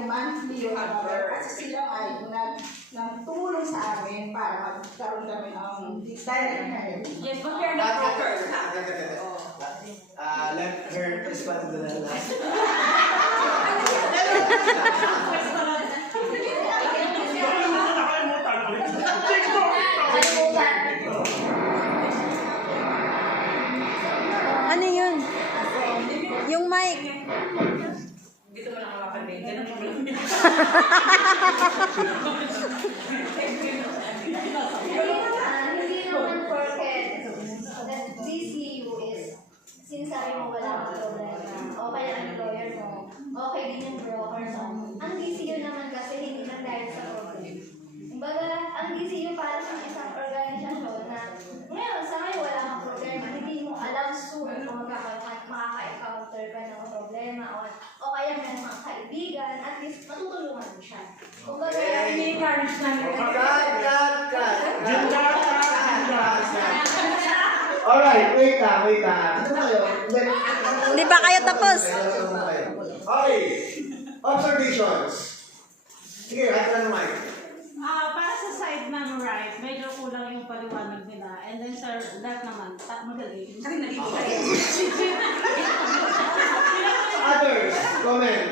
yung monthly yung kasi sila ay nagtulong sa amin para magkaroon kami ng direct hire. Yes, but we're not brokers. Let her respond to the last. Ano yun? Yung mic. Dito mo lang makapanig. Ganun mo lang. Hindi naman porket that DCU is sinasabi mo wala kang problema. Okay ang employer mo. Okay din yung broker mo. Ang DCU naman kasi hindi na dahil sa problem. Kumbaga, ang DCU para sa isang organisasyon na ngayon, sa ngayon wala kang problema. Hindi mo alam soon kung makaka-encounter ka ng problema o kaya meron kang kaibigan, at least matutulungan mo siya. Kumbaga, I-encourage namin. Alright, wait lang. Dito kayo. Di ba kayo tapos? Okay. Observations. Sige, right na naman. Para sa side ng right, medyo kulang yung paliwanag nila. And then sa left naman, magaling. Kasi nalito kayo. Others, comment.